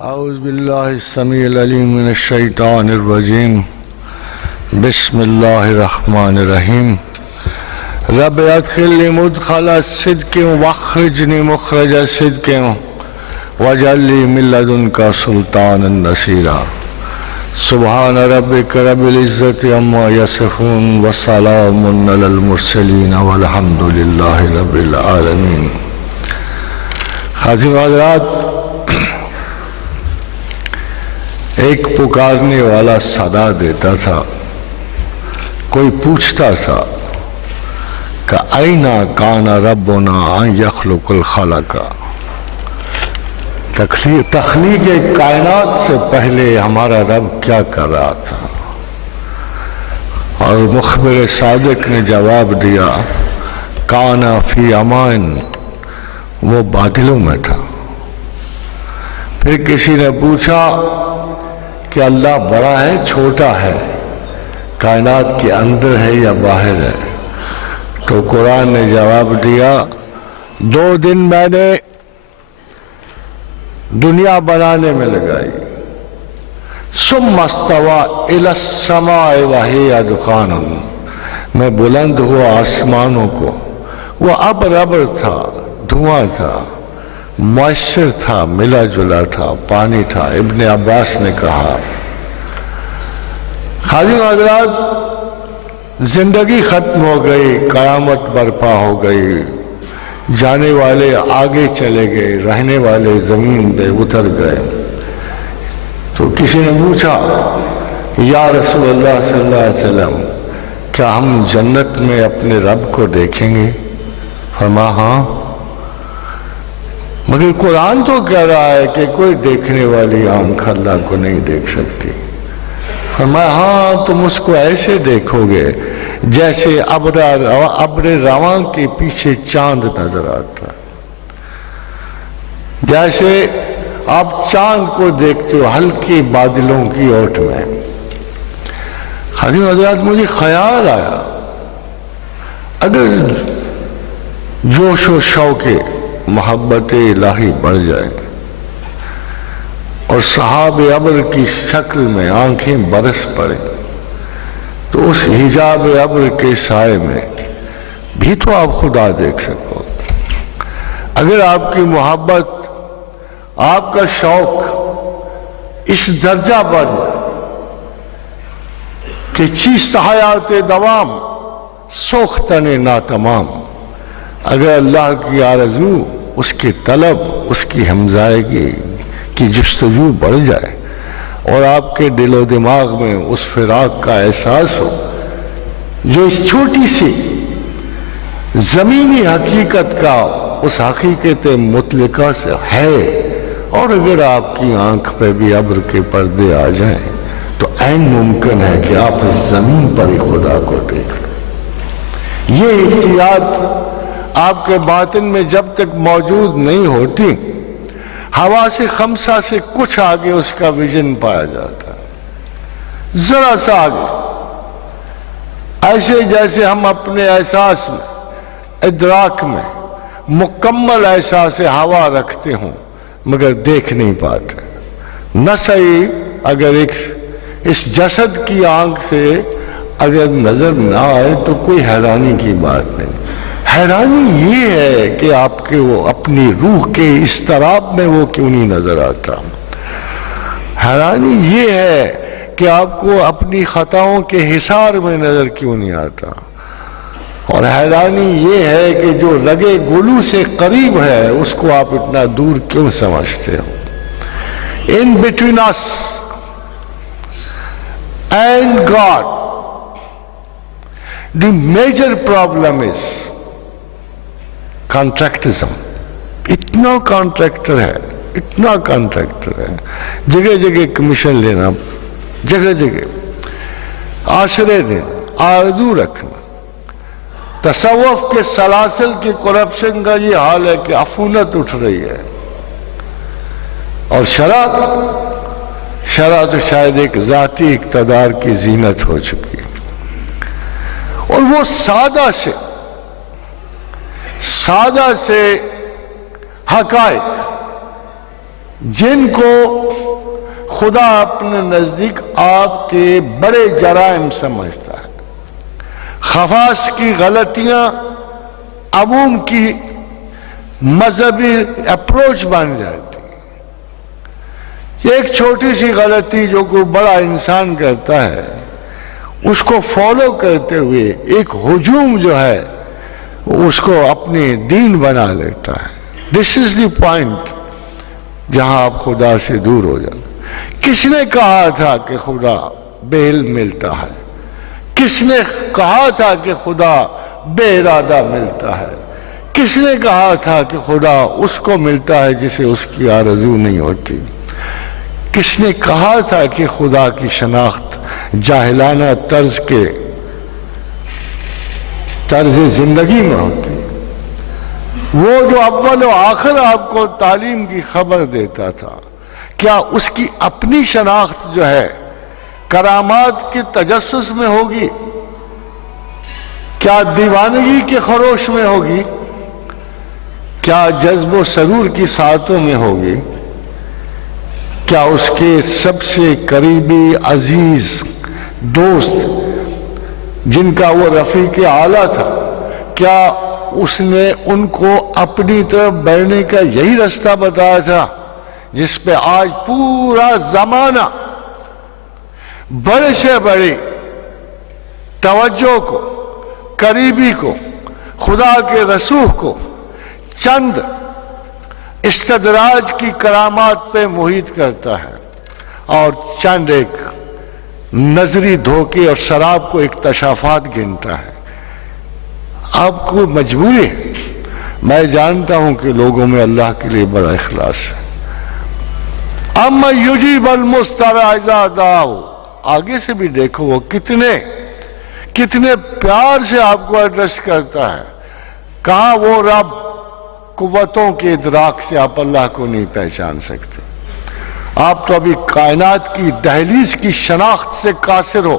أعوذ بالله السميع العليم من الشيطان الرجيم بسم الله الرحمن الرحيم رب ادخلني مدخل صدق واخرجني مخرج صدق واجعل لي من لدنك سلطانا نصيرا سبحان ربك رب العزة عما يصفون وسلام على المرسلين والحمد لله رب العالمين. خادم حضرات، ایک پکارنے والا صدا دیتا تھا. کوئی پوچھتا تھا کہ اینا کان ربنا ان یخلق الخلق، تخلیق کائنات سے پہلے ہمارا رب کیا کر رہا تھا؟ اور مخبر صادق نے جواب دیا کانا فی امان، وہ بادلوں میں تھا. پھر کسی نے پوچھا کہ اللہ بڑا ہے چھوٹا ہے، کائنات کے اندر ہے یا باہر ہے؟ تو قرآن نے جواب دیا 2 دن میں نے دنیا بنانے میں لگائی، ثم استوى الى السماء وهي دخان، میں بلند ہوا آسمانوں کو، وہ ابر تھا، دھواں تھا، مؤثر تھا، ملا جلا تھا، پانی تھا. ابن عباس نے کہا خادم حضرات زندگی ختم ہو گئی، قیامت برپا ہو گئی، جانے والے آگے چلے گئے، رہنے والے زمین پہ اتر گئے. تو کسی نے پوچھا یا رسول اللہ صلی اللہ علیہ وسلم کیا ہم جنت میں اپنے رب کو دیکھیں گے؟ فرمایا ہاں، مگر قرآن تو کہہ رہا ہے کہ کوئی دیکھنے والی آنکھ اللہ کو نہیں دیکھ سکتی. فرمایا ہاں، تم اس کو ایسے دیکھو گے جیسے ابر رواں کے پیچھے چاند نظر آتا، جیسے آپ چاند کو دیکھتے ہو ہلکے بادلوں کی اوٹ میں. خادم حضرات مجھے خیال آیا اگر جوش و شوق محبت الہی بڑھ جائے اور سحاب ابر کی شکل میں آنکھیں برس پڑے تو اس حجاب ابر کے سائے میں بھی تو آپ خدا دیکھ سکو. اگر آپ کی محبت، آپ کا شوق اس درجہ بڑھ کہ چیست حیات دوام سوختن ناتمام، اگر اللہ کی آرزو، اس کی طلب، اس کی ہمزائگی کی جستجو بڑھ جائے اور آپ کے دل و دماغ میں اس فراق کا احساس ہو جو اس چھوٹی سی زمینی حقیقت کا اس حقیقت مطلقہ سے ہے، اور اگر آپ کی آنکھ پہ بھی ابر کے پردے آ جائیں تو عین ممکن ہے کہ آپ اس زمین پر ہی خدا کو دیکھ لیں. یہ حسیات آپ کے باطن میں جب تک موجود نہیں ہوتی، ہوا سے خمسہ سے کچھ آگے اس کا ویژن پایا جاتا ہے، ذرا سا آگے، ایسے جیسے ہم اپنے احساس میں، ادراک میں مکمل احساس ہوا رکھتے ہوں مگر دیکھ نہیں پاتے. نہ صحیح اگر اس جسد کی آنکھ سے اگر نظر نہ آئے تو کوئی حیرانی کی بات نہیں. حیرانی یہ ہے کہ آپ کے وہ اپنی روح کے اضطراب میں وہ کیوں نہیں نظر آتا. حیرانی یہ ہے کہ آپ کو اپنی خطاؤں کے حصار میں نظر کیوں نہیں آتا. اور حیرانی یہ ہے کہ جو رگے گلو سے قریب ہے اس کو آپ اتنا دور کیوں سمجھتے ہو. In between us and God, the major problem is کانٹریکٹزم. اتنا کانٹریکٹر ہے، اتنا کانٹریکٹر ہے، جگہ جگہ کمیشن لینا، جگہ جگہ آشرے دینا، آرزو رکھنا. تصوف کے سلاسل کی کرپشن کا یہ حال ہے کہ عفونت اٹھ رہی ہے. اور شرع تو شاید ایک ذاتی اقتدار کی زینت ہو چکی ہے. اور وہ سادہ سے حقائق جن کو خدا اپنے نزدیک آپ کے بڑے جرائم سمجھتا ہے، خواص کی غلطیاں عموم کی مذہبی اپروچ بن جاتی ہے۔ ایک چھوٹی سی غلطی جو کوئی بڑا انسان کرتا ہے، اس کو فالو کرتے ہوئے ایک ہجوم جو ہے اس کو اپنے دین بنا لیتا ہے۔ دس از دی پوائنٹ جہاں آپ خدا سے دور ہو جاتے۔ کس نے کہا تھا کہ خدا بے علم ملتا ہے؟ کس نے کہا تھا کہ خدا بے ارادہ ملتا ہے؟ کس نے کہا تھا کہ خدا اس کو ملتا ہے جسے اس کی آرزو نہیں ہوتی؟ کس نے کہا تھا کہ خدا کی شناخت جاہلانہ طرز زندگی میں ہوتی؟ وہ جو اول و آخر آپ کو تعلیم کی خبر دیتا تھا، کیا اس کی اپنی شناخت جو ہے کرامات کے تجسس میں ہوگی؟ کیا دیوانگی کے خروش میں ہوگی؟ کیا جذب و سرور کی ساعتوں میں ہوگی؟ کیا اس کے سب سے قریبی عزیز دوست جن کا وہ رفیق اعلیٰ تھا، کیا اس نے ان کو اپنی طرف بڑھنے کا یہی راستہ بتایا تھا جس پہ آج پورا زمانہ بڑے سے بڑی توجہ کو، قریبی کو، خدا کے رسوخ کو چند استدراج کی کرامات پہ محیط کرتا ہے اور چند ایک نظری دھوکے اور شراب کو اکتشافات گنتا ہے؟ آپ کو مجبوری ہے۔ میں جانتا ہوں کہ لوگوں میں اللہ کے لیے بڑا اخلاص ہے۔ اما یجیب المضطر اذا دعاہ، آگے سے بھی دیکھو وہ کتنے پیار سے آپ کو ایڈریس کرتا ہے۔ کہاں وہ رب قوتوں کے ادراک سے آپ اللہ کو نہیں پہچان سکتے؟ آپ تو ابھی کائنات کی دہلیز کی شناخت سے قاصر ہو۔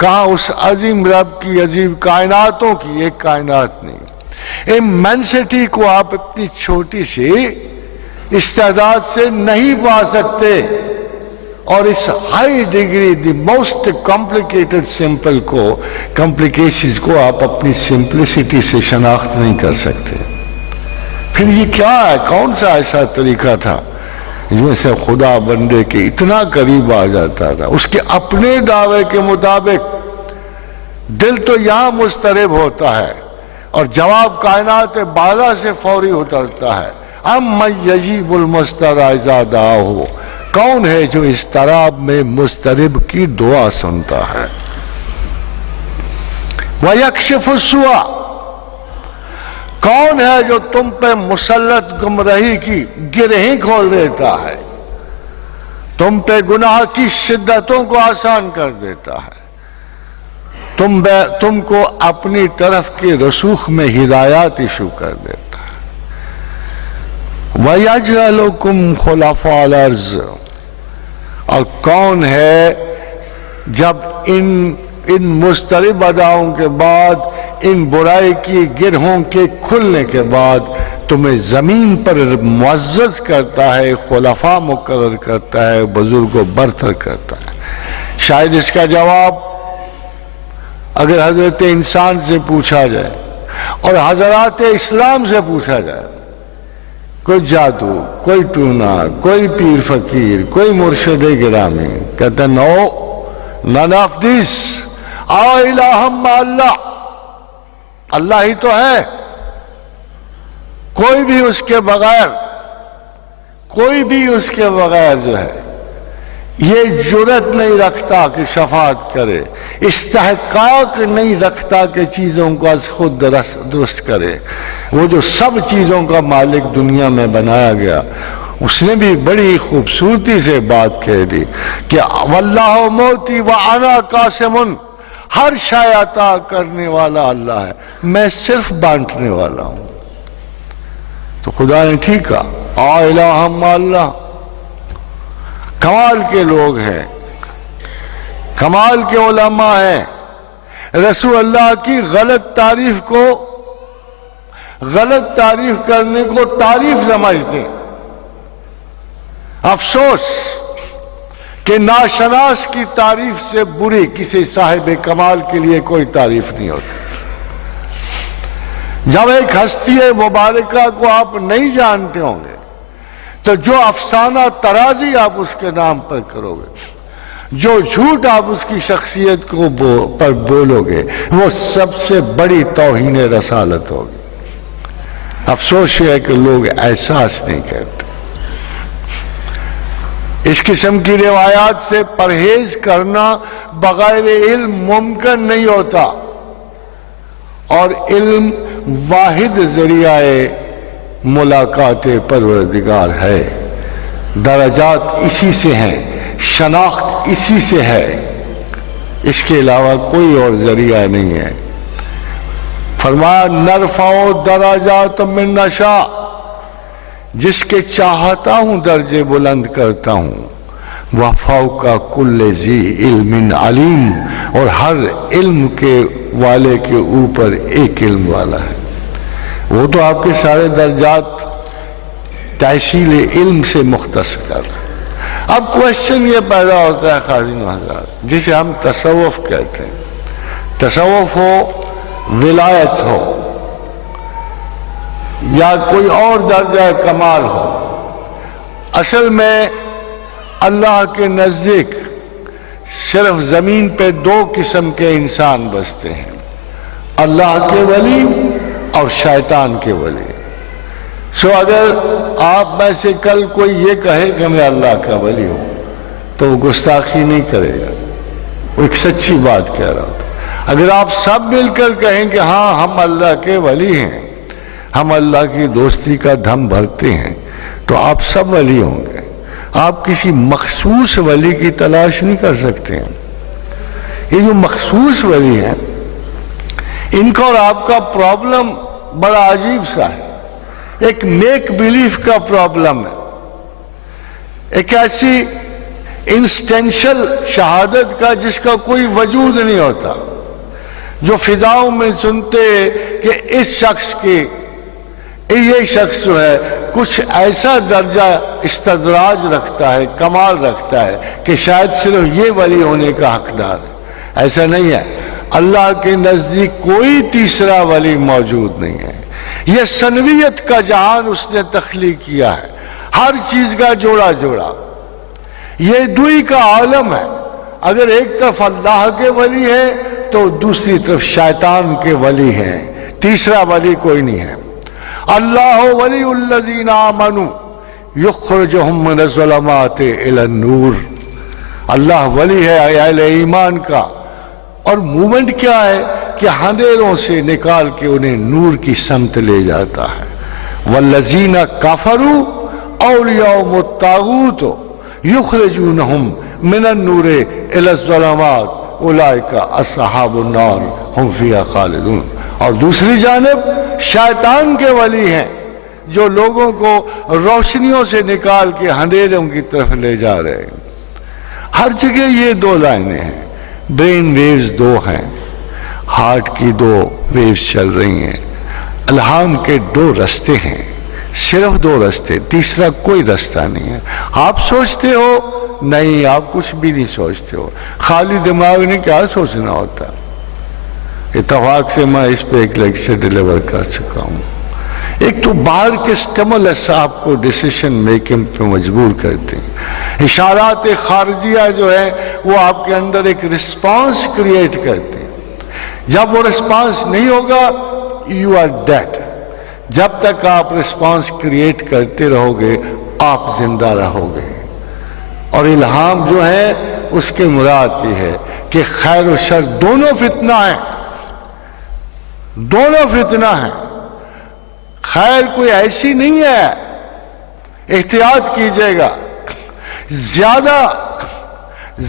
کہاں اس عظیم رب کی عظیم کائناتوں کی ایک کائنات نہیں؟ ایمنسٹی کو آپ اتنی چھوٹی سی استعداد سے نہیں پا سکتے، اور اس high degree the most complicated simple کو، کمپلیکیشنز کو آپ اپنی سمپلسٹی سے شناخت نہیں کر سکتے۔ پھر یہ کیا ہے؟ کون سا ایسا طریقہ تھا جس میں سے خدا بندے کے اتنا قریب آ جاتا تھا؟ اس کے اپنے دعوے کے مطابق دل تو یہاں مضطرب ہوتا ہے اور جواب کائنات بالا سے فوری اترتا ہے۔ امن یجیب المضطر اذا دعاہ، کون ہے جو اضطراب میں مضطرب کی دعا سنتا ہے؟ وَيَكْشِفُ السُّوءَ، کون ہے جو تم پہ مسلط گمراہی کی گرہیں کھول دیتا ہے، تم پہ گناہ کی شدتوں کو آسان کر دیتا ہے، تم کو اپنی طرف کے رسوخ میں ہدایات ایشو کر دیتا ہے۔ وَيَجْعَلُكُمْ خُلَفَاءَ الْأَرْضِ، اور کون ہے جب ان مضطرب اداؤں کے بعد، ان برائی کی گرہوں کے کھلنے کے بعد تمہیں زمین پر معزز کرتا ہے، خلفاء مقرر کرتا ہے، بزرگوں برتر کرتا ہے؟ شاید اس کا جواب اگر حضرت انسان سے پوچھا جائے اور حضرات اسلام سے پوچھا جائے، کوئی جادو، کوئی ٹونا، کوئی پیر فقیر، کوئی مرشد گرامی، کہتا نو none of this، الہ مع اللہ، اللہ ہی تو ہے، کوئی بھی اس کے بغیر جو ہے یہ جرت نہیں رکھتا کہ شفاعت کرے، استحقاق نہیں رکھتا کہ چیزوں کو از خود درست کرے۔ وہ جو سب چیزوں کا مالک دنیا میں بنایا گیا، اس نے بھی بڑی خوبصورتی سے بات کہہ دی کہ واللہ موتی وانا قاسم، ہر شے عطا کرنے والا اللہ ہے، میں صرف بانٹنے والا ہوں۔ تو خدا نے ٹھیک کہا، الہ مع اللہ۔ کمال کے لوگ ہیں، کمال کے علماء ہیں، رسول اللہ کی غلط تعریف کرنے کو تعریف سمجھتے ہیں۔ افسوس کہ ناشناس کی تعریف سے بری کسی صاحب کمال کے لیے کوئی تعریف نہیں ہوتی. جب ایک ہستی مبارکہ کو آپ نہیں جانتے ہوں گے تو جو افسانہ ترازی آپ اس کے نام پر کرو گے، جو جھوٹ آپ اس کی شخصیت کو پر بولو گے، وہ سب سے بڑی توہین رسالت ہوگی. افسوس یہ ہے کہ لوگ احساس نہیں کرتے. اس قسم کی روایات سے پرہیز کرنا بغیر علم ممکن نہیں ہوتا، اور علم واحد ذریعہ ملاقات پروردگار ہے. درجات اسی سے ہیں، شناخت اسی سے ہے، اس کے علاوہ کوئی اور ذریعہ نہیں ہے. فرمایا نرفع درجات من نشاء، جس کے چاہتا ہوں درجے بلند کرتا ہوں. وفوق کل ذی علم علیم، اور ہر علم کے والے کے اوپر ایک علم والا ہے. وہ تو آپ کے سارے درجات تحصیل علم سے مختص کر. اب کوشچن یہ پیدا ہوتا ہے خازن حضرات، جسے ہم تصوف کہتے ہیں. تصوف ہو، ولایت ہو، یا کوئی اور درجہ کمال ہو، اصل میں اللہ کے نزدیک صرف زمین پہ دو قسم کے انسان بستے ہیں، اللہ کے ولی اور شیطان کے ولی. سو اگر آپ میں سے کل کوئی یہ کہے کہ میں اللہ کا ولی ہوں تو وہ گستاخی نہیں کرے گا، وہ ایک سچی بات کہہ رہا ہوتا. اگر آپ سب مل کر کہیں کہ ہاں ہم اللہ کے ولی ہیں، ہم اللہ کی دوستی کا دھم بھرتے ہیں، تو آپ سب ولی ہوں گے. آپ کسی مخصوص ولی کی تلاش نہیں کر سکتے ہیں. یہ جو مخصوص ولی ہیں، ان کا اور آپ کا پرابلم بڑا عجیب سا ہے. ایک میک بلیف کا پرابلم ہے، ایک ایسی انسٹینشل شہادت کا جس کا کوئی وجود نہیں ہوتا، جو فضاؤں میں سنتے کہ اس شخص کی یہ شخص جو ہے کچھ ایسا درجہ استدراج رکھتا ہے، کمال رکھتا ہے کہ شاید صرف یہ ولی ہونے کا حقدار ہے. ایسا نہیں ہے. اللہ کے نزدیک کوئی تیسرا ولی موجود نہیں ہے. یہ ثنویت کا جہان اس نے تخلیق کیا ہے، ہر چیز کا جوڑا جوڑا. یہ دوئی کا عالم ہے. اگر ایک طرف اللہ کے ولی ہے تو دوسری طرف شیطان کے ولی ہیں، تیسرا ولی کوئی نہیں ہے. اللہ ولی الذین آمنوا یخرجہم من الظلمات الی النور. اللہ ولی ہے اہل ایمان کا، اور مومنٹ کیا ہے کہ اندھیروں سے نکال کے انہیں نور کی سمت لے جاتا ہے. والذین کفروا اولیاءهم الطاغوت یخرجونہم من النور الی الظلمات اولئک اصحاب النار ہم فیہا خالدون. اور دوسری جانب شیطان کے ولی ہیں جو لوگوں کو روشنیوں سے نکال کے اندھیروں کی طرف لے جا رہے ہیں. ہر جگہ یہ دو لائنیں ہیں. برین ویوز دو ہیں، ہارٹ کی دو ویوز چل رہی ہیں. الہام کے دو رستے ہیں، صرف دو رستے، تیسرا کوئی رستہ نہیں ہے. آپ سوچتے ہو؟ نہیں، آپ کچھ بھی نہیں سوچتے ہو. خالی دماغ نے کیا سوچنا ہوتا. اتفاق سے میں اس پہ ایک لیکچر ڈیلیور کر چکا ہوں. ایک تو باہر کے سٹیمولس آپ کو ڈیسیشن میکنگ پہ مجبور کرتے ہیں. اشارات خارجیہ جو ہے وہ آپ کے اندر ایک رسپانس کریٹ کرتے ہیں. جب وہ رسپانس نہیں ہوگا یو آر ڈیڈ. جب تک آپ رسپانس کریٹ کرتے رہو گے آپ زندہ رہو گے. اور الہام جو ہے اس کے مراد یہ ہے کہ خیر و شر دونوں فتنہ ہیں، دونوں فتنہ ہیں. خیر کوئی ایسی نہیں ہے، احتیاط کیجئے گا.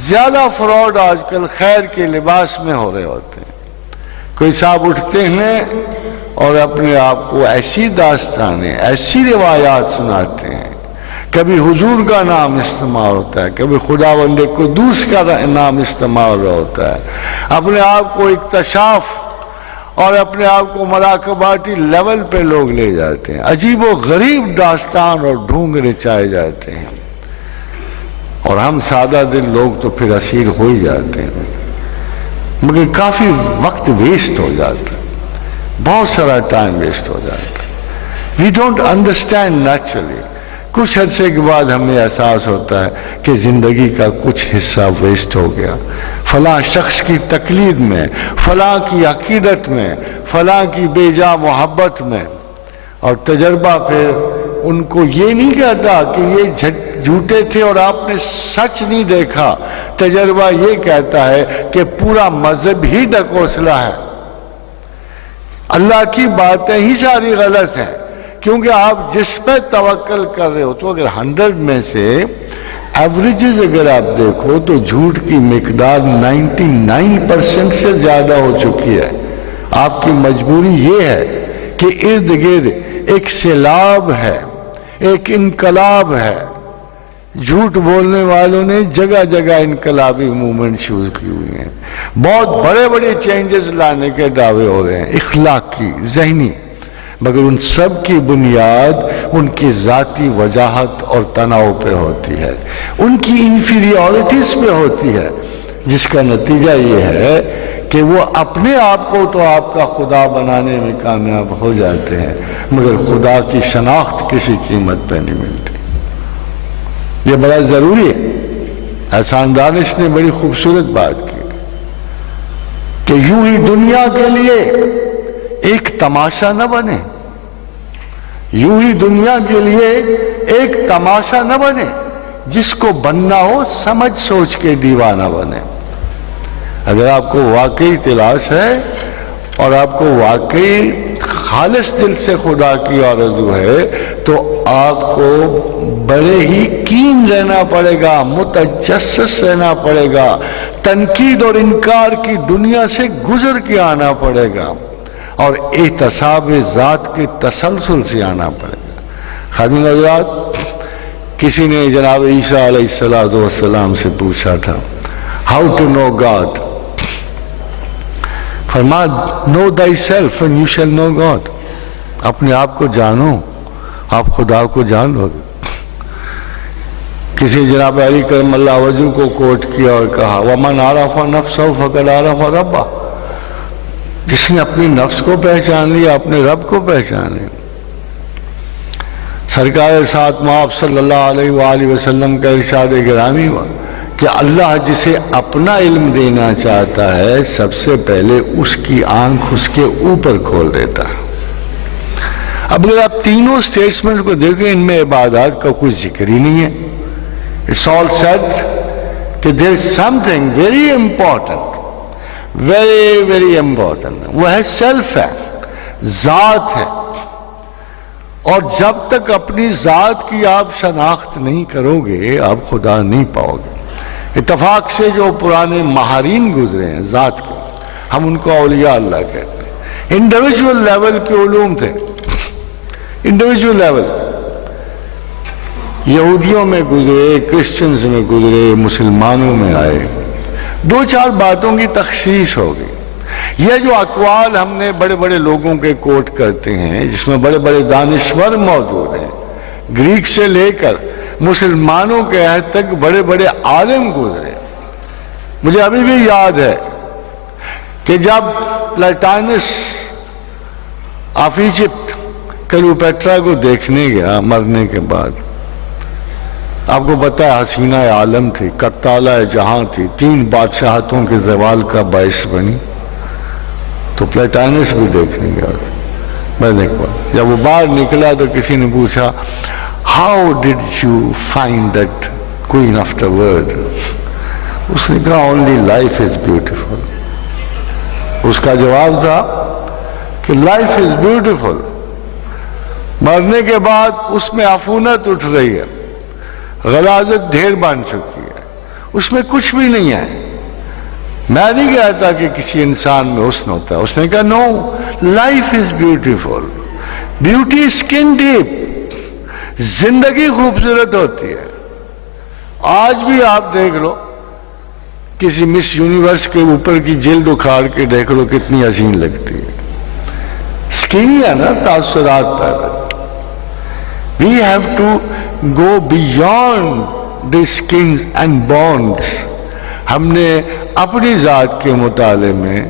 زیادہ فراڈ آج کل خیر کے لباس میں ہو رہے ہوتے ہیں. کوئی صاحب اٹھتے ہیں اور اپنے آپ کو ایسی داستانیں، ایسی روایات سناتے ہیں. کبھی حضور کا نام استعمال ہوتا ہے، کبھی خداوند قدوس کا نام استعمال ہوتا ہے. اپنے آپ کو اکتشاف اور اپنے آپ کو مراقباتی لیول پہ لوگ لے جاتے ہیں. عجیب و غریب داستان اور ڈھونگ رچائے جاتے ہیں. اور ہم سادہ دل لوگ تو پھر اسیر ہو ہی جاتے ہیں، مگر کافی وقت ویسٹ ہو جاتا ہے، بہت سارا ٹائم ویسٹ ہو جاتا ہے. We don't understand naturally. کچھ عرصے کے بعد ہمیں احساس ہوتا ہے کہ زندگی کا کچھ حصہ ویسٹ ہو گیا، فلاں شخص کی تقلید میں، فلاں کی عقیدت میں، فلاں کی بے جا محبت میں. اور تجربہ پھر ان کو یہ نہیں کہتا کہ یہ جھوٹے تھے اور آپ نے سچ نہیں دیکھا، تجربہ یہ کہتا ہے کہ پورا مذہب ہی ڈکوسلا ہے، اللہ کی باتیں ہی ساری غلط ہیں. کیونکہ آپ جس پہ توکل کر رہے ہو، تو اگر 100 میں سے ایوریجز اگر آپ دیکھو تو جھوٹ کی مقدار 99% سے زیادہ ہو چکی ہے. آپ کی مجبوری یہ ہے کہ ارد گرد ایک سیلاب ہے، ایک انقلاب ہے. جھوٹ بولنے والوں نے جگہ جگہ انقلابی موومنٹ شروع کی ہوئی ہیں، بہت بڑے بڑے چینجز لانے کے دعوے ہو رہے ہیں، اخلاقی، ذہنی، مگر ان سب کی بنیاد ان کی ذاتی وجاہت اور تناؤ پہ ہوتی ہے، ان کی انفیریورٹیز پہ ہوتی ہے، جس کا نتیجہ یہ ہے کہ وہ اپنے آپ کو تو آپ کا خدا بنانے میں کامیاب ہو جاتے ہیں، مگر خدا کی شناخت کسی قیمت پہ نہیں ملتی. یہ بڑا ضروری ہے. احسان دانش نے بڑی خوبصورت بات کی کہ یوں ہی دنیا کے لیے ایک تماشا نہ بنے، یوں ہی دنیا کے لیے ایک تماشا نہ بنے، جس کو بننا ہو سمجھ سوچ کے دیوانہ بنے. اگر آپ کو واقعی تلاش ہے اور آپ کو واقعی خالص دل سے خدا کی آرزو ہے تو آپ کو بڑے ہی کین رہنا پڑے گا، متجسس رہنا پڑے گا، تنقید اور انکار کی دنیا سے گزر کے آنا پڑے گا اور احتساب ذات کے تسلسل سے آنا پڑے گا. خادم حضرات، کسی نے جناب عیسیٰ علیہ السلام سے پوچھا تھا ہاؤ ٹو نو گاڈ. فرمایا know thyself and you shall know God. اپنے آپ کو جانو، آپ خدا کو جان لو گے. کسی جناب علی کرم اللہ وجہ کو کوٹ کیا اور کہا وَمَنْ عَرَفَ نَفْسَهُ فَقَدْ عَرَفَ رَبَّهُ. جس نے اپنی نفس کو پہچان لیا اپنے رب کو پہچان لیا. سرکار ساتھ آپ صلی اللہ علیہ وآلہ وسلم کا ارشاد گرامی ہوا کہ اللہ جسے اپنا علم دینا چاہتا ہے سب سے پہلے اس کی آنکھ اس کے اوپر کھول دیتا ہے. اب اگر آپ تینوں سٹیٹمنٹ کو دیکھیں ان میں عبادات کا کوئی ذکر ہی نہیں ہے. It's all said کہ there is something very important, very very important. وہ ہے سیلف ہے، ذات ہے. اور جب تک اپنی ذات کی آپ شناخت نہیں کرو گے آپ خدا نہیں پاؤ گے. اتفاق سے جو پرانے ماہرین گزرے ہیں ذات کے، ہم ان کو اولیاء اللہ کہتے ہیں. انڈیویجول لیول کے علوم تھے، انڈیویجول لیول. یہودیوں میں گزرے، کرسچنز میں گزرے، مسلمانوں میں آئے. دو چار باتوں کی تخصیص ہوگی. یہ جو اقوال ہم نے بڑے بڑے لوگوں کے کوٹ کرتے ہیں جس میں بڑے بڑے دانشور موجود ہیں، گریک سے لے کر مسلمانوں کے عہد تک بڑے بڑے عالم گزرے. مجھے ابھی بھی یاد ہے کہ جب پلاٹینس آف ایجپٹ کلیوپیٹرا کو دیکھنے گیا مرنے کے بعد، آپ کو پتا ہے حسینہ عالم تھی، قتالہ جہاں تھی، 3 بادشاہتوں کے زوال کا باعث بنی، تو پلاٹینس بھی دیکھنے گیا. مرنے کے بعد جب وہ باہر نکلا تو کسی نے پوچھا how did you find that queen of the world. اس نے کہا اونلی لائف از بیوٹیفل. اس کا جواب تھا کہ لائف از بیوٹیفل. مرنے کے بعد اس میں عفونت اٹھ رہی ہے، غلاظت ڈھیر بن چکی ہے، اس میں کچھ بھی نہیں ہے. میں نہیں کہتا کہ کسی انسان میں حسن ہوتا ہے. اس نے کہا no, life is beautiful. Beauty skin deep. زندگی خوبصورت ہوتی ہے. آج بھی آپ دیکھ لو کسی مس یونیورس کے اوپر کی جلد اکھاڑ کے دیکھ لو کتنی حسین لگتی ہے. اسکن ہے نا تاثرات پیدا. We have to go beyond the skins and bones. ہم نے اپنی ذات کے مطالعے میں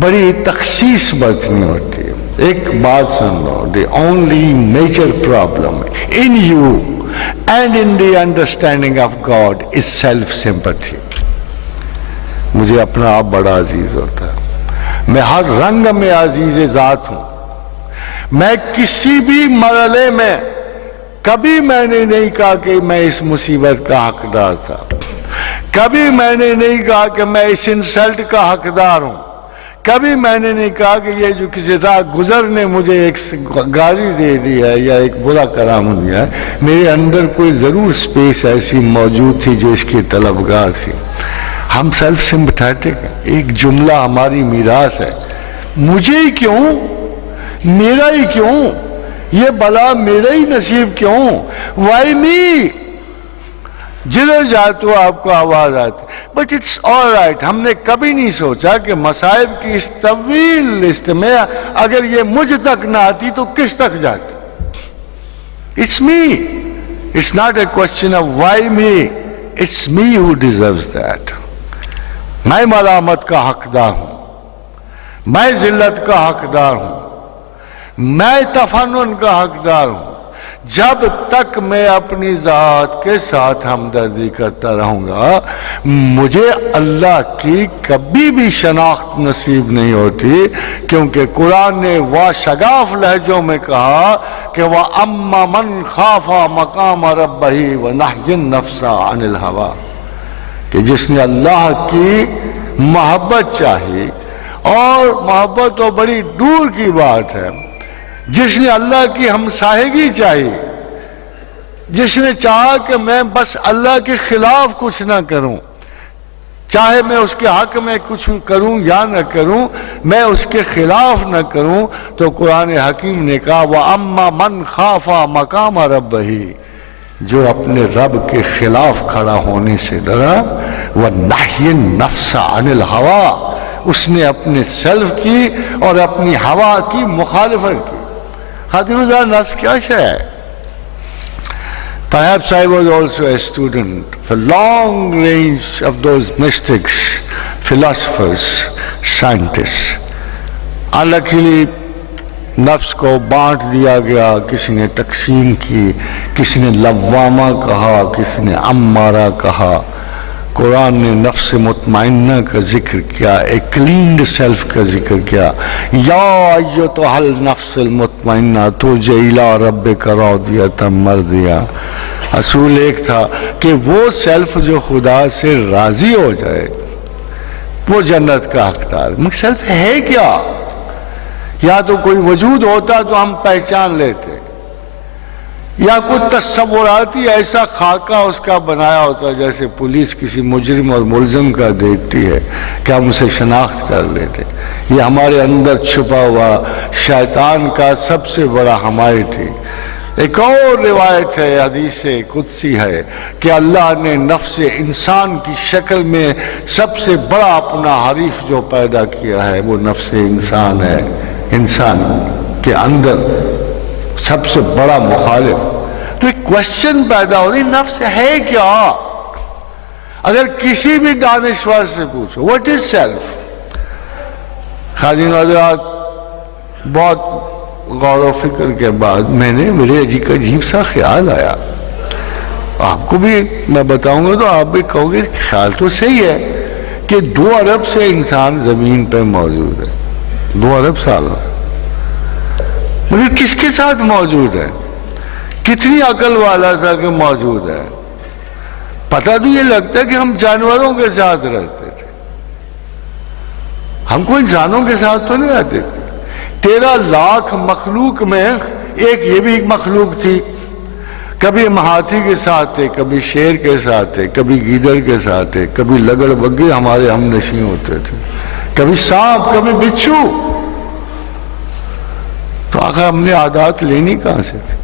بڑی تخصیص برتنی ہوتی ہے. ایک بات سن لو, the only major problem in you and in the understanding of God is self-sympathy. مجھے اپنا آپ بڑا عزیز ہوتا ہے, میں ہر رنگ میں عزیز ذات ہوں. میں کسی بھی مرحلے میں کبھی میں نے نہیں کہا کہ میں اس مصیبت کا حقدار تھا, کبھی میں نے نہیں کہا کہ میں اس انسلٹ کا حقدار ہوں, کبھی میں نے نہیں کہا کہ یہ جو کسی راہ گزر نے مجھے ایک گالی دے دی ہے یا ایک برا کلام دیا ہے. میرے اندر کوئی ضرور سپیس ایسی موجود تھی جو اس کی طلبگار تھی. ہم سیلف سمپیتھیٹک ہیں. ایک جملہ ہماری میراث ہے, مجھے ہی کیوں, میرا ہی کیوں, یہ بلا میرا ہی نصیب کیوں, وائی می. جدھر جاتے ہو آپ کو آواز آتی, بٹ اٹس آل رائٹ. ہم نے کبھی نہیں سوچا کہ مصائب کی اس طویل لسٹ میں اگر یہ مجھ تک نہ آتی تو کس تک جاتی. It's me, it's not a question of why me, it's me who deserves that. میں ملامت کا حقدار ہوں, میں ذلت کا حقدار ہوں, میں تفنن کا حقدار ہوں. جب تک میں اپنی ذات کے ساتھ ہمدردی کرتا رہوں گا مجھے اللہ کی کبھی بھی شناخت نصیب نہیں ہوتی, کیونکہ قرآن نے واشگاف لہجوں میں کہا کہ وَأَمَّا مَنْ خَافَ مَقَامَ رَبِّهِ وَنَهَى النَّفْسَ عَنِ الْهَوَىٰ, کہ جس نے اللہ کی محبت چاہی, اور محبت تو بڑی دور کی بات ہے, جس نے اللہ کی ہمسائیگی چاہی, جس نے چاہا کہ میں بس اللہ کے خلاف کچھ نہ کروں, چاہے میں اس کے حق میں کچھ کروں یا نہ کروں, میں اس کے خلاف نہ کروں, تو قرآن حکیم نے کہا وَأَمَّا مَنْ خَافَ مَقَامَ رَبِّهِ, جو اپنے رب کے خلاف کھڑا ہونے سے ڈرا, وَنَهَى النَّفْسَ عَنِ الْهَوَىٰ, اس نے اپنے سیلف کی اور اپنی ہوا کی مخالفت کی. خاطر نفس کیا شے ہے؟ Perhaps I was also a student for long range of those mystics, philosophers, scientists. Unluckily, نفس کو بانٹ دیا گیا, کسی نے تقسیم کی, کسی نے لوامہ کہا, کسی نے امارہ کہا. قرآن نے نفس مطمئنہ کا ذکر کیا, ایک کلینڈ سیلف کا ذکر کیا. یا ایتھا النفس المطمئنہ ترجعی الی ربک راضیۃ مرضیہ. اصول ایک تھا کہ وہ سیلف جو خدا سے راضی ہو جائے وہ جنت کا حقدار. مگر سیلف ہے کیا؟ یا تو کوئی وجود ہوتا تو ہم پہچان لیتے, یا کوئی تصوراتی ایسا خاکہ اس کا بنایا ہوتا جیسے پولیس کسی مجرم اور ملزم کا دیکھتی ہے کہ ہم اسے شناخت کر لیتے. یہ ہمارے اندر چھپا ہوا شیطان کا سب سے بڑا حمایت تھی. ایک اور روایت ہے, حدیث قدسی ہے, کہ اللہ نے نفس انسان کی شکل میں سب سے بڑا اپنا حریف جو پیدا کیا ہے وہ نفس انسان ہے. انسان کے اندر سب سے بڑا مخالف. تو ایک کوشچن پیدا ہو رہی, نفس ہے کیا؟ اگر کسی بھی دانشور سے پوچھو واٹ از سیلف. خادم حضرات, بہت غور و فکر کے بعد میرے عجیب سا خیال آیا. آپ کو بھی میں بتاؤں گا تو آپ بھی کہو گے خیال تو صحیح ہے کہ 2 ارب سے انسان زمین پہ موجود ہے, 2 ارب سال میں, مگر کس کے ساتھ موجود ہے؟ کتنی عقل والا تھا کہ موجود ہے؟ پتہ تو یہ لگتا ہے کہ ہم جانوروں کے ساتھ رہتے تھے, ہم کو انسانوں کے ساتھ تو نہیں رہتے تھے. 13 لاکھ مخلوق میں ایک یہ بھی ایک مخلوق تھی. کبھی ہم ہاتھی کے ساتھ تھے, کبھی شیر کے ساتھ تھے, کبھی گیدڑ کے ساتھ تھے, کبھی لگڑ بگے ہمارے ہم نشیں ہوتے تھے, کبھی سانپ, کبھی بچھو. تو آخر ہم نے عادات لینی کہاں سے تھی؟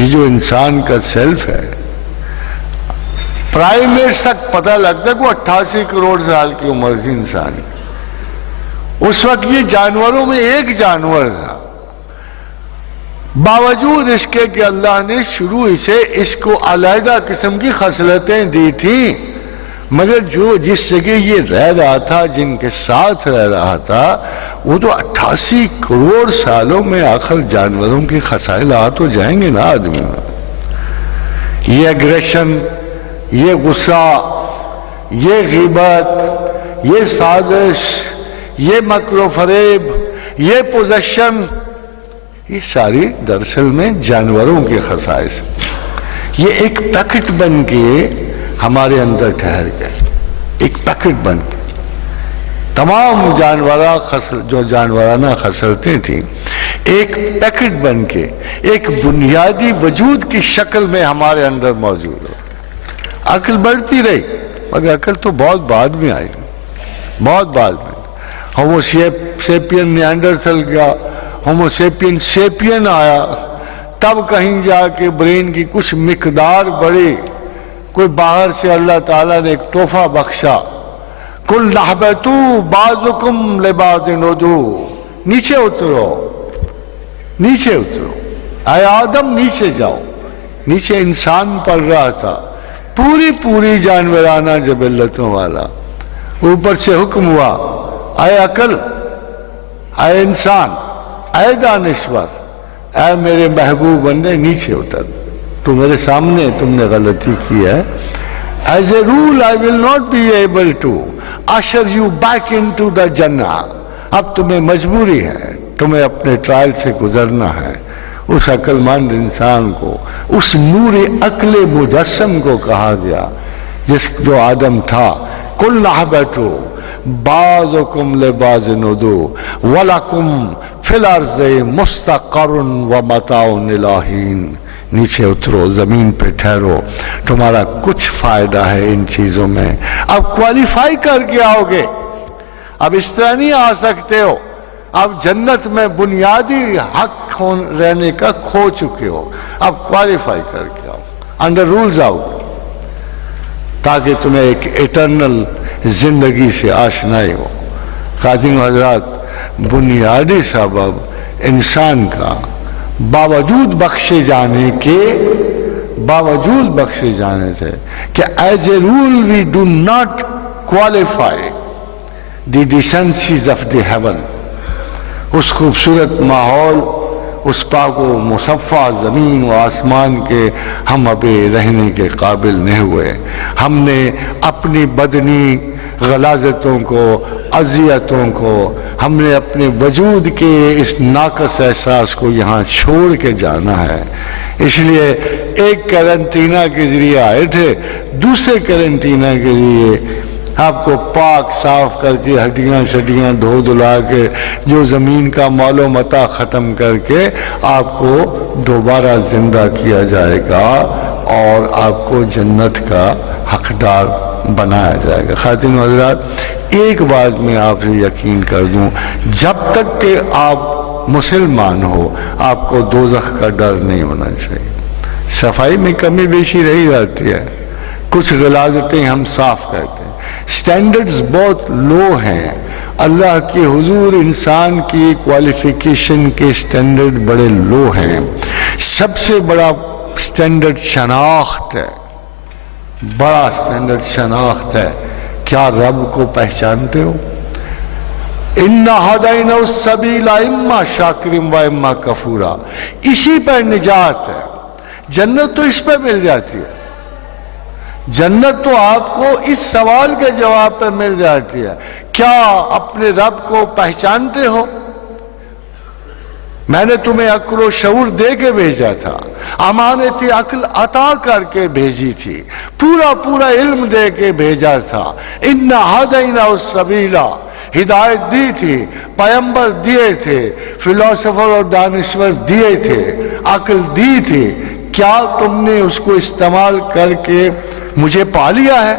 یہ جو انسان کا سیلف ہے, پرائمیٹس تک پتہ لگتا ہے کہ وہ 88 کروڑ سال کی عمر کی انسان. اس وقت یہ جانوروں میں ایک جانور تھا باوجود اس کے کہ اللہ نے شروع سے اس کو علیحدہ قسم کی خصلتیں دی تھیں، مگر جس جگہ یہ رہ رہا تھا، جن کے ساتھ رہ رہا تھا، وہ تو 88 کروڑ سالوں میں آخر جانوروں کی خصائل آ تو جائیں گے نا آدمی میں۔ یہ اگریشن، یہ غصہ، یہ غیبت، یہ سازش، یہ مکر و فریب، یہ پوزیشن، یہ ساری دراصل میں جانوروں کے خصائص، یہ ایک پیکٹ بن کے ہمارے اندر ٹھہر گئے، ایک پیکٹ بن کے تمام جو جانورانہ خصلتیں تھیں ایک پیکٹ بن کے ایک بنیادی وجود کی شکل میں ہمارے اندر موجود ہو۔ عقل بڑھتی رہی مگر عقل تو بہت بعد میں آئی، بہت بعد میں۔ ہومو سیپین نیانڈرتھل گیا، ہومو سیپین سیپین آیا، تب کہیں جا کے برین کی کچھ مقدار بڑھی، کوئی باہر سے اللہ تعالیٰ نے ایک تحفہ بخشا، قُلْ اهْبِطُوا بَعْضُكُمْ لِبَعْضٍ عَدُوٌّ، نیچے اترو، نیچے اترو، اے آدم نیچے جاؤ۔ نیچے انسان پڑ رہا تھا، پوری جانورانہ جبلتوں والا، اوپر سے حکم ہوا، اے عقل، اے انسان، اے دانشور، اے میرے محبوب بندے نیچے اتر، تو میرے سامنے تم نے غلطی کی ہے۔ As a rule I will not be able to usher you back into the Jannah۔ اب تمہیں مجبوری ہے، تمہیں اپنے ٹرائل سے گزرنا ہے۔ اس عقل مند انسان کو، اس نور عقل مجسم کو کہا گیا جو آدم تھا، قُلْ اهْبِطُوا بَعْضُكُمْ لِبَعْضٍ عَدُوٌّ وَلَكُمْ فِي الْأَرْضِ مُسْتَقَرٌّ وَمَتَاعٌ إِلَىٰ حِینٍ۔ نیچے اترو، زمین پہ ٹھہرو، تمہارا کچھ فائدہ ہے ان چیزوں میں۔ اب کوالیفائی کر کے آؤ گے، اب اس طرح نہیں آ سکتے ہو، اب جنت میں بنیادی حق رہنے کا کھو چکے ہو، اب کوالیفائی کر کے آؤ، انڈر رولز آؤ، تاکہ تمہیں ایک ایٹرنل زندگی سے آشنائی ہو۔ خاتون حضرات، بنیادی سبب انسان کا باوجود بخشے جانے سے کہ as a rule we do not qualify the decencies of the heaven, اس خوبصورت ماحول، اس پاک و مصفہ زمین و آسمان کے ہم ابھی رہنے کے قابل نہیں ہوئے۔ ہم نے اپنی بدنی غلاظتوں کو، اذیتوں کو، ہم نے اپنے وجود کے اس ناقص احساس کو یہاں چھوڑ کے جانا ہے۔ اس لیے ایک قرنطینہ کے ذریعے آئے تھے، دوسرے قرنطینہ کے ذریعے آپ کو پاک صاف کر کے ہڈیاں شڈیاں دھو دھلا کے جو زمین کا مال و متاع ختم کر کے آپ کو دوبارہ زندہ کیا جائے گا اور آپ کو جنت کا حقدار بنایا جائے گا۔ خاتون حضرات، ایک بات میں آپ سے یقین کر دوں، جب تک کہ آپ مسلمان ہو آپ کو دوزخ کا ڈر نہیں ہونا چاہیے۔ صفائی میں کمی بیشی رہی جاتی ہے، کچھ غلاظتیں ہم صاف کرتے ہیں، سٹینڈرڈز بہت لو ہیں۔ اللہ کے حضور انسان کی کوالیفیکیشن کے سٹینڈرڈ بڑے لو ہیں۔ سب سے بڑا سٹینڈرڈ شناخت ہے، بڑا سٹینڈرڈ شناخت ہے۔ کیا رب کو پہچانتے ہو؟ اِنَّا هَدَيْنَاهُ السَّبِيلَ إِمَّا شَاكِرٍ وَإِمَّا كَفُورًا۔ اسی پر نجات ہے، جنت تو اس پہ مل جاتی ہے، جنت تو آپ کو اس سوال کے جواب پہ مل جاتی ہے، کیا اپنے رب کو پہچانتے ہو؟ میں نے تمہیں عقل و شعور دے کے بھیجا تھا، امانت عقل عطا کر کے بھیجی تھی، پورا علم دے کے بھیجا تھا۔ اِنَّا هَدَيْنَاهُ السَّبِيلَ، ہدایت دی تھی، پیغمبر دیے تھے، فلاسفر اور دانشور دیے تھے، عقل دی تھی، کیا تم نے اس کو استعمال کر کے مجھے پا لیا ہے؟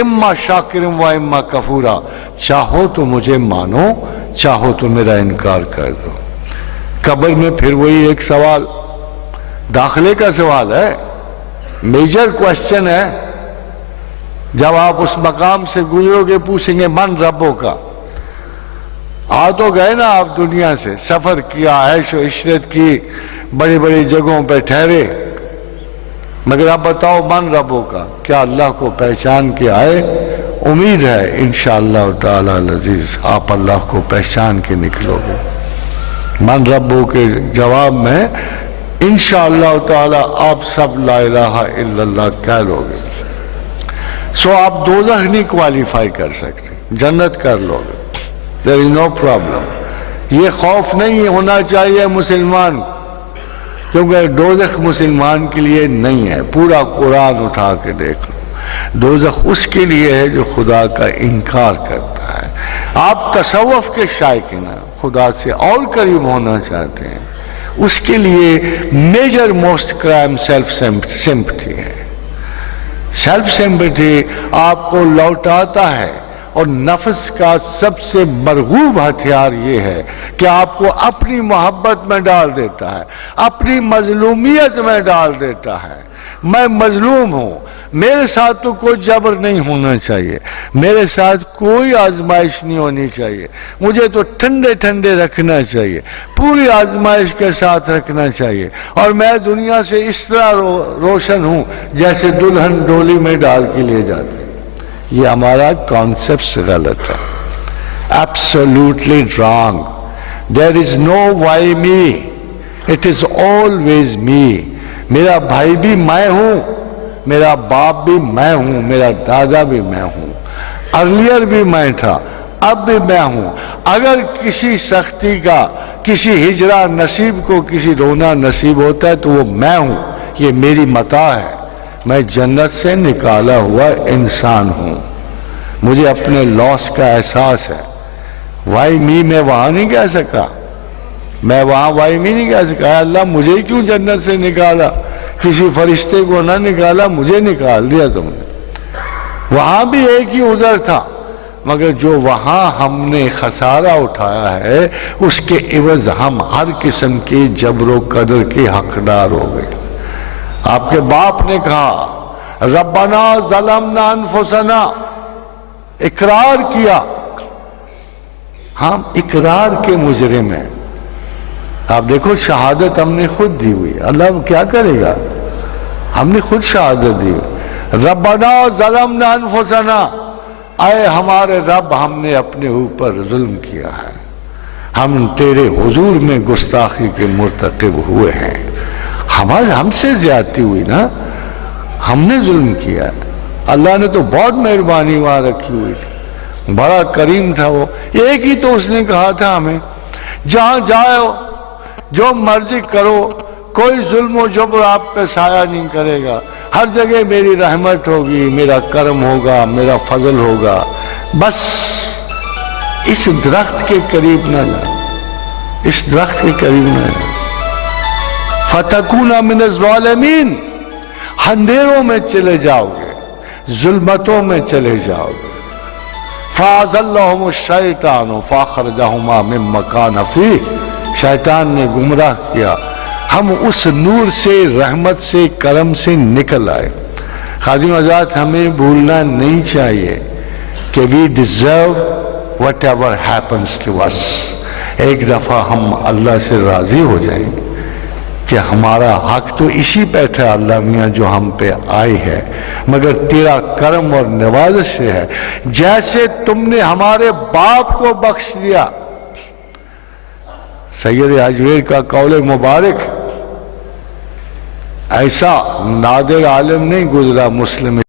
اما شاکر و اما کفورا، چاہو تو مجھے مانو، چاہو تو میرا انکار کر دو۔ قبر میں پھر وہی ایک سوال، داخلے کا سوال ہے، میجر کوشچن ہے۔ جب آپ اس مقام سے گزرو گے پوچھیں گے من ربوں کا، آ تو گئے نا آپ دنیا سے، سفر کیا، عیش و عشرت کی، بڑی بڑی جگہوں پہ ٹھہرے، مگر اب بتاؤ من ربوں کا، کیا اللہ کو پہچان کے آئے؟ امید ہے انشاءاللہ تعالی العزیز آپ اللہ کو پہچان کے نکلو گے۔ من ربوں کے جواب میں انشاءاللہ تعالی آپ سب لا الہ الا اللہ کہہ لو گے، سو آپ دوزخ نہیں کوالیفائی کر سکتے، جنت کر لو گے، there is no problem۔ یہ خوف نہیں ہونا چاہیے مسلمان کو، کیونکہ دوزخ مسلمان کے لیے نہیں ہے۔ پورا قرآن اٹھا کے دیکھ لو، دوزخ اس کے لیے ہے جو خدا کا انکار کرتا ہے۔ آپ تصوف کے شائقین ہیں، خدا سے اور قریب ہونا چاہتے ہیں، اس کے لیے major most crime self sympathy ہے۔ سیلف سمپتھی آپ کو لوٹاتا ہے، اور نفس کا سب سے مرغوب ہتھیار یہ ہے کہ آپ کو اپنی محبت میں ڈال دیتا ہے، اپنی مظلومیت میں ڈال دیتا ہے۔ میں مظلوم ہوں، میرے ساتھ تو کوئی جبر نہیں ہونا چاہیے، میرے ساتھ کوئی آزمائش نہیں ہونی چاہیے، مجھے تو ٹھنڈے ٹھنڈے رکھنا چاہیے، پوری آزمائش کے ساتھ رکھنا چاہیے، اور میں دنیا سے اس طرح روشن ہوں جیسے دلہن ڈولی میں ڈال کے لے جاتے۔ یہ ہمارا کانسیپٹ غلط ہے، absolutely wrong۔ There is no why me, it is always me۔ میرا بھائی بھی میں ہوں، میرا باپ بھی میں ہوں، میرا دادا بھی میں ہوں، ارلیئر بھی میں تھا، اب بھی میں ہوں۔ اگر کسی سختی کا، کسی ہجرہ نصیب کو کسی رونا نصیب ہوتا ہے تو وہ میں ہوں، یہ میری متاع ہے۔ میں جنت سے نکالا ہوا انسان ہوں، مجھے اپنے لاس کا احساس ہے۔ وائی می میں وہاں نہیں کہہ سکا، میں وہاں وائی می نہیں کہہ سکا، اللہ مجھے کیوں جنت سے نکالا؟ کسی فرشتے کو نہ نکالا، مجھے نکال دیا تم نے۔ وہاں بھی ایک ہی عذر تھا، مگر جو وہاں ہم نے خسارہ اٹھایا ہے اس کے عوض ہم ہر قسم کے جبر و قدر کے حقدار ہو گئے۔ آپ کے باپ نے کہا ربنا ظلمنا انفسنا، اقرار کیا، ہم اقرار کے مجرم ہیں۔ آپ دیکھو شہادت ہم نے خود دی ہوئی، اللہ کیا کرے گا؟ ہم نے خود شہادت دی، ربنا ظلمنا انفسنا، اے ہمارے رب ہم نے اپنے اوپر ظلم کیا ہے، ہم تیرے حضور میں گستاخی کے مرتکب ہوئے ہیں، ہم سے زیادتی ہوئی نا، ہم نے ظلم کیا۔ اللہ نے تو بہت مہربانی وہاں رکھی ہوئی تھی، بڑا کریم تھا وہ۔ ایک ہی تو اس نے کہا تھا ہمیں جہاں جاؤ جو مرضی کرو، کوئی ظلم و جبر آپ پہ سایہ نہیں کرے گا، ہر جگہ میری رحمت ہوگی، میرا کرم ہوگا، میرا فضل ہوگا۔ بس اس درخت کے قریب نہ جاؤ، اس درخت کے قریب نہ جاؤ، فتکون من الظالمین، اندھیروں میں چلے جاؤ گے، ظلمتوں میں چلے جاؤ گے۔ فَأَزَلَّهُمُ الشَّيْطَانُ فَأَخْرَجَهُمَا مِمَّا كَانَ فِيهِ، شیطان نے گمراہ کیا، ہم اس نور سے، رحمت سے، کرم سے نکل آئے۔ خادم حضرات ہمیں بھولنا نہیں چاہیے کہ we deserve whatever happens to us۔ ایک دفعہ ہم اللہ سے راضی ہو جائیں کہ ہمارا حق تو اسی پہ تھا اللہ میاں جو ہم پہ آئی ہے، مگر تیرا کرم اور نوازش سے ہے، جیسے تم نے ہمارے باپ کو بخش دیا۔ سید اجمیر کا قول مبارک، ایسا نادر عالم نہیں گزرا مسلم